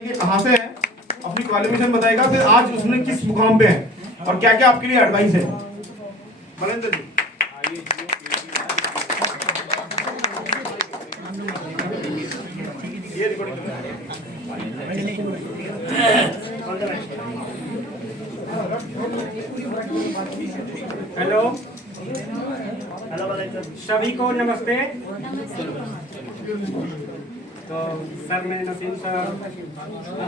ये कहाँ से है, अपनी क्वालिफिकेशन बताएगा, फिर आज उसने किस मुकाम पे है और क्या क्या आपके लिए एडवाइस है। बलेंद्र जी ये रिकॉर्डिंग हेलो सभी को नमस्ते। तो सर मैं नसीम सर,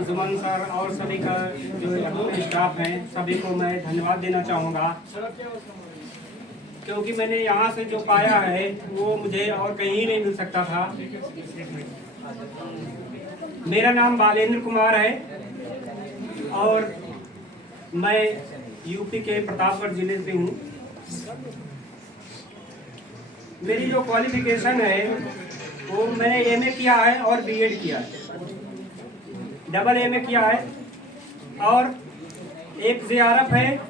जुमान सर और सभी का जो अपने स्टाफ हैं सभी को मैं धन्यवाद देना चाहूँगा, क्योंकि मैंने यहाँ से जो पाया है वो मुझे और कहीं नहीं मिल सकता था। मेरा नाम बालेंद्र कुमार है और मैं यूपी के प्रतापगढ़ जिले से हूँ। मेरी जो क्वालिफिकेशन है वो मैंने एमए किया है और बीएड किया है, डबल एमए किया है और एक जेआरएफ है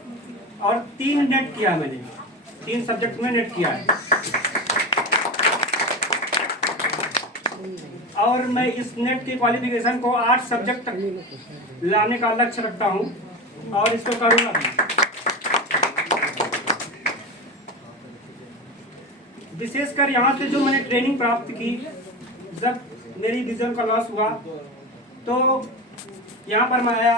और 3 नेट किया है। मैंने 3 सब्जेक्ट में नेट किया है और मैं इस नेट की क्वालिफिकेशन को 8 सब्जेक्ट तक लाने का लक्ष्य रखता हूँ और इसको करूँगा भी। विशेषकर यहाँ से जो मैंने ट्रेनिंग प्राप्त की, जब मेरी विजन का लॉस हुआ तो यहाँ पर मैं आया।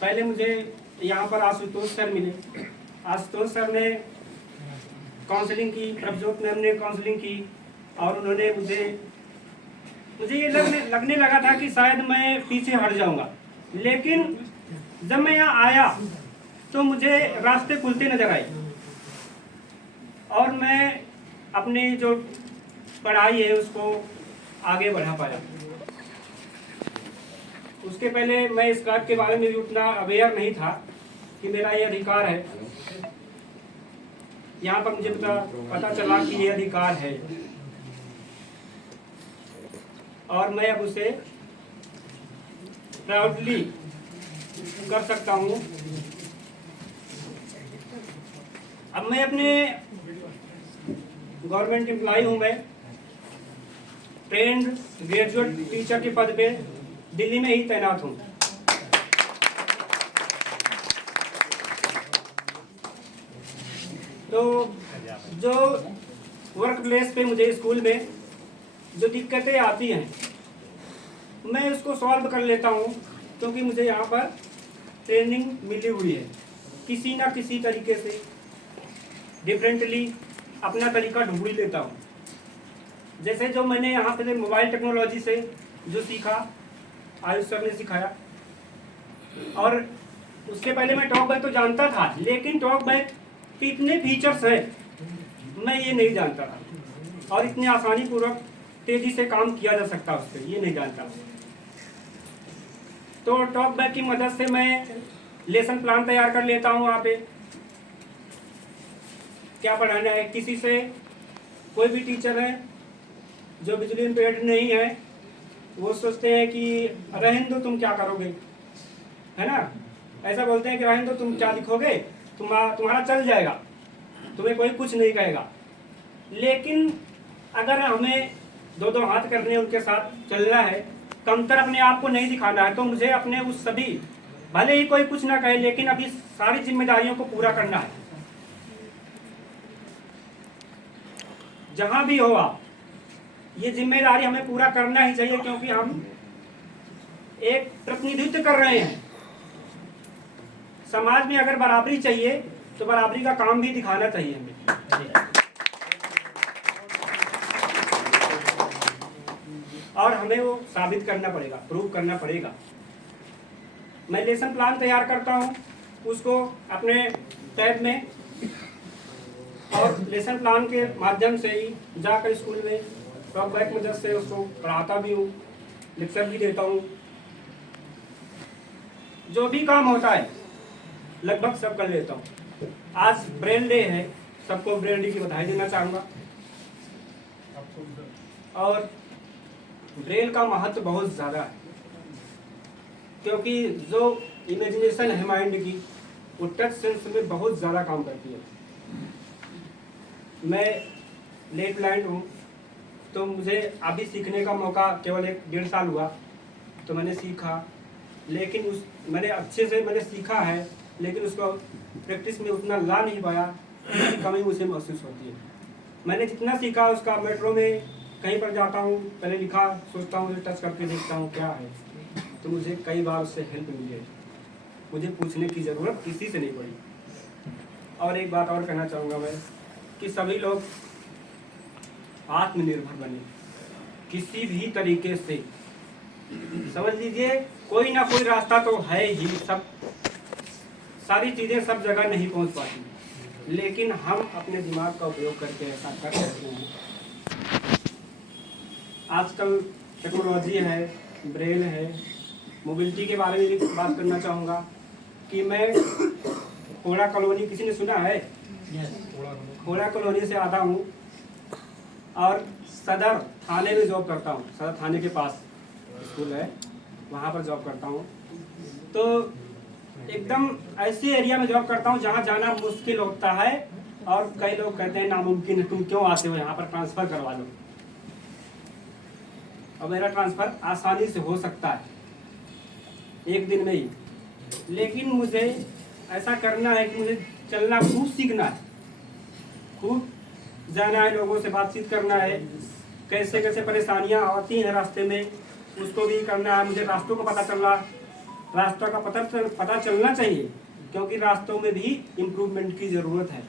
पहले मुझे यहाँ पर आशुतोष सर मिले। आशुतोष सर ने काउंसलिंग की, प्रभजोत मैम ने काउंसलिंग की और उन्होंने मुझे ये लगने लगा था कि शायद मैं पीछे हट जाऊंगा, लेकिन जब मैं यहाँ आया तो मुझे रास्ते खुलते नजर आए और मैं अपनी जो पढ़ाई है उसको आगे बढ़ा पाया। उसके पहले मैं इस बात के बारे में भी उतना अवेयर नहीं था कि मेरा ये अधिकार है। यहाँ पर मुझे पता चला कि ये अधिकार है और मैं अब उसे प्राउडली कर सकता हूँ। अब मैं अपने गवर्नमेंट एम्प्लॉय हूँ। मैं ट्रेंड ग्रेजुएट टीचर के पद पे दिल्ली में ही तैनात हूँ। तो जो वर्क प्लेस पे मुझे स्कूल में जो दिक्कतें आती हैं मैं उसको सॉल्व कर लेता हूँ, क्योंकि मुझे यहाँ पर ट्रेनिंग मिली हुई है। किसी ना किसी तरीके से डिफरेंटली अपना तरीका ढूंढ लेता हूँ। जैसे जो मैंने यहाँ पे मोबाइल टेक्नोलॉजी से जो सीखा, आयुष सर ने सिखाया, और उसके पहले मैं टॉक बैक तो जानता था, लेकिन टॉक बैक के इतने फीचर्स हैं मैं ये नहीं जानता था और इतने आसानी पूर्वक तेजी से काम किया जा सकता उस पर ये नहीं जानता। तो टॉक बैक की मदद से मैं लेसन प्लान तैयार कर लेता हूँ। वहाँ पे क्या पढ़ाना है, किसी से कोई भी टीचर है जो बिजली इम्पेयर्ड नहीं है वो सोचते हैं कि रहने दो तुम क्या करोगे, है ना, ऐसा बोलते हैं कि रहने दो तुम क्या लिखोगे, तुम्हारा चल जाएगा, तुम्हें कोई कुछ नहीं कहेगा। लेकिन अगर हमें 2-2 हाथ करने उनके साथ चलना है, कमतर अपने आप को नहीं दिखाना है, तो मुझे अपने उस सभी, भले ही कोई कुछ ना कहे, लेकिन अभी सारी जिम्मेदारियों को पूरा करना है। जहां भी हो आप, ये जिम्मेदारी हमें पूरा करना ही चाहिए, क्योंकि हम एक प्रतिनिधित्व कर रहे हैं। समाज में अगर बराबरी चाहिए तो बराबरी का काम भी दिखाना चाहिए हमें, और हमें वो साबित करना पड़ेगा, प्रूव करना पड़ेगा। मैं लेसन प्लान तैयार करता हूँ, उसको अपने टैब में, और लेसन प्लान के माध्यम से ही जाकर स्कूल में टॉक बैक मदद से उसको पढ़ाता भी हूँ, लेक्चर भी देता हूँ। जो भी काम होता है लगभग सब कर लेता हूँ। आज ब्रेल डे है, सबको ब्रेल डे की बधाई देना चाहूँगा। और ब्रेल का महत्व बहुत ज़्यादा है, क्योंकि जो इमेजिनेशन है माइंड की, वो टच सेंस में बहुत ज़्यादा काम करती है। मैं लेफ्ट ब्लाइंड हूँ तो मुझे अभी सीखने का मौका केवल 1-1.5 साल हुआ, तो मैंने सीखा, लेकिन मैंने अच्छे से मैंने सीखा है, लेकिन उसको प्रैक्टिस में उतना ला नहीं पाया, इसकी कमी मुझे महसूस होती है। मैंने जितना सीखा उसका, मेट्रो में कहीं पर जाता हूँ, पहले लिखा सोचता हूँ, टच करके देखता हूँ क्या है, तो मुझे कई बार उससे हेल्प मिली है, मुझे पूछने की ज़रूरत किसी से नहीं पड़ी। और एक बात और कहना चाहूँगा मैं कि सभी लोग आत्मनिर्भर बने, किसी भी तरीके से। समझ लीजिए कोई ना कोई रास्ता तो है ही, सब सारी चीज़ें सब जगह नहीं पहुँच पाती, लेकिन हम अपने दिमाग का उपयोग करके ऐसा कर सकते हैं। आजकल टेक्नोलॉजी है, ब्रेल है, मोबिलिटी के बारे में भी बात करना चाहूँगा कि मैं खोड़ा कॉलोनी, किसी ने सुना है? खोड़ा कॉलोनी से आता हूँ और सदर थाने में जॉब करता हूँ। सदर थाने के पास स्कूल है, वहाँ पर जॉब करता हूँ। तो एकदम ऐसे एरिया में जॉब करता हूँ जहाँ जाना मुश्किल होता है, और कई लोग कहते हैं नामुमकिन है, तुम क्यों आते हो यहाँ पर, ट्रांसफ़र करवा लो। और मेरा ट्रांसफ़र आसानी से हो सकता है 1 दिन में ही, लेकिन मुझे ऐसा करना है कि मुझे चलना खूब सीखना है, खूब जाना है, लोगों से बातचीत करना है, कैसे कैसे परेशानियाँ आती हैं रास्ते में उसको भी करना है। मुझे रास्तों का रास्ता का पता चलना चाहिए, क्योंकि रास्तों में भी इम्प्रूवमेंट की ज़रूरत है।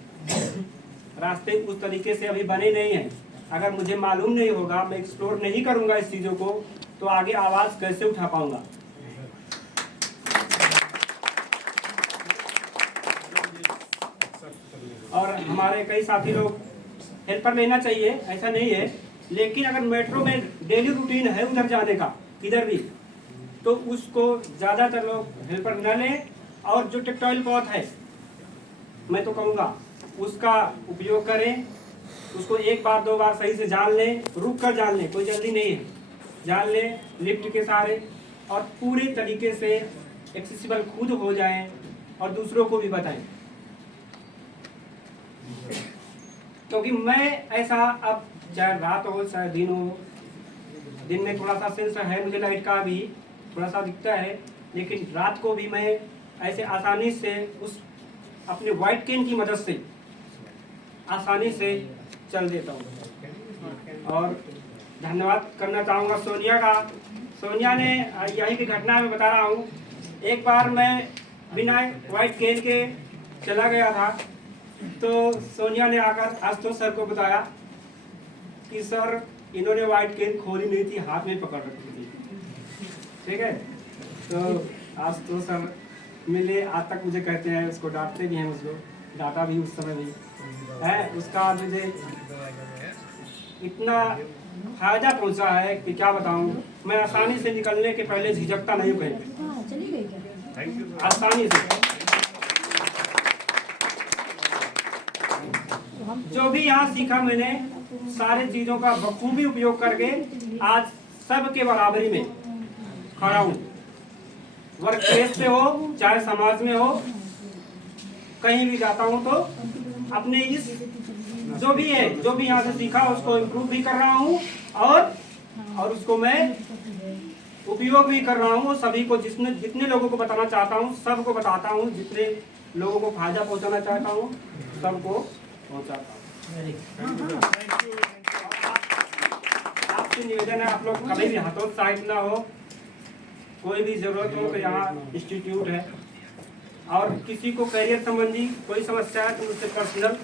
रास्ते उस तरीके से अभी बने नहीं हैं। अगर मुझे मालूम नहीं होगा, मैं एक्सप्लोर नहीं करूँगा इस चीज़ों को, तो आगे आवाज़ कैसे उठा पाऊँगा। और हमारे कई साथी लोग हेल्पर लेना चाहिए, ऐसा नहीं है, लेकिन अगर मेट्रो में डेली रूटीन है उधर जाने का किधर भी, तो उसको ज़्यादातर लोग हेल्पर न लें, और जो टेक्टाइल पॉथ है मैं तो कहूँगा उसका उपयोग करें, उसको 1 बार 2 बार सही से जान लें, रुक कर जान लें, कोई जल्दी नहीं है, जान लें लिफ्ट के सहारे, और पूरी तरीके से एक्सेसिबल खुद हो जाएं और दूसरों को भी बताएं। क्योंकि मैं ऐसा, अब चाहे रात हो चाहे दिन हो, दिन में थोड़ा सा सेंस है मुझे, लाइट का भी थोड़ा सा दिखता है, लेकिन रात को भी मैं ऐसे आसानी से उस अपने वाइट केन की मदद से आसानी से चल देता हूँ। और धन्यवाद करना चाहूँगा सोनिया का। सोनिया ने यही की घटना में बता रहा हूँ, एक बार मैं बिना वाइट केन के चला गया था, तो सोनिया ने आकर आशुतोष सर को बताया कि सर इन्होंने वाइट केन खोली नहीं थी, हाथ में पकड़ रखी थी। ठीक है, तो आशुतोष सर मिले, आज तक मुझे कहते हैं, उसको डांटते भी हैं, उसको डांटा भी उस समय भी है, उसका मुझे इतना फायदा पहुंचा है कि क्या बताऊं। मैं आसानी से निकलने के पहले झिझकता नहीं हूँ कहीं, आसानी से। जो भी यहाँ सीखा मैंने, सारे चीज़ों का बखूबी उपयोग करके आज सबके बराबरी में खड़ा हूँ। वर्क प्लेस पे हो चाहे समाज में हो, कहीं भी जाता हूँ तो अपने इस जो भी यहाँ से सीखा उसको इम्प्रूव भी कर रहा हूँ, और उसको मैं उपयोग भी कर रहा हूँ। सभी को जितने लोगों को बताना चाहता हूँ सबको बताता हूँ, जितने लोगों को फायदा पहुँचाना चाहता हूँ सबको पहुँचाता हूँ। आपसे निवेदन है, आप लोग कभी भी हतोत्साहित ना हो, कोई भी जरूरत हो तो यहाँ इंस्टीट्यूट है, और किसी को करियर संबंधी कोई समस्या है तो मुझसे पर्सनल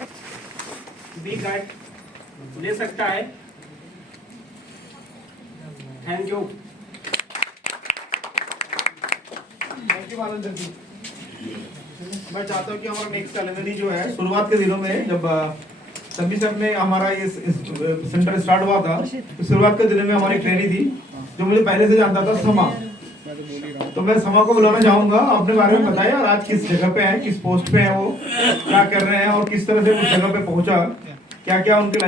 भी गाइड ले सकता है। Thank you. मैं चाहता हूँ कि हमारा नेक्स्ट कैलेंडरी जो है, शुरुआत के दिनों में जब सभी सर ने हमारा ये सेंटर स्टार्ट हुआ था, तो शुरुआत के दिनों में हमारी ट्रेनिंग थी जो मुझे पहले से जानता था, समा। तो मैं समा को बुलाना चाहूंगा, अपने बारे में बताइए, और आज किस जगह पे है, किस पोस्ट पे है, वो क्या कर रहे हैं, और किस तरह से उस जगह पे पहुंचा, क्या क्या उनके लाइफ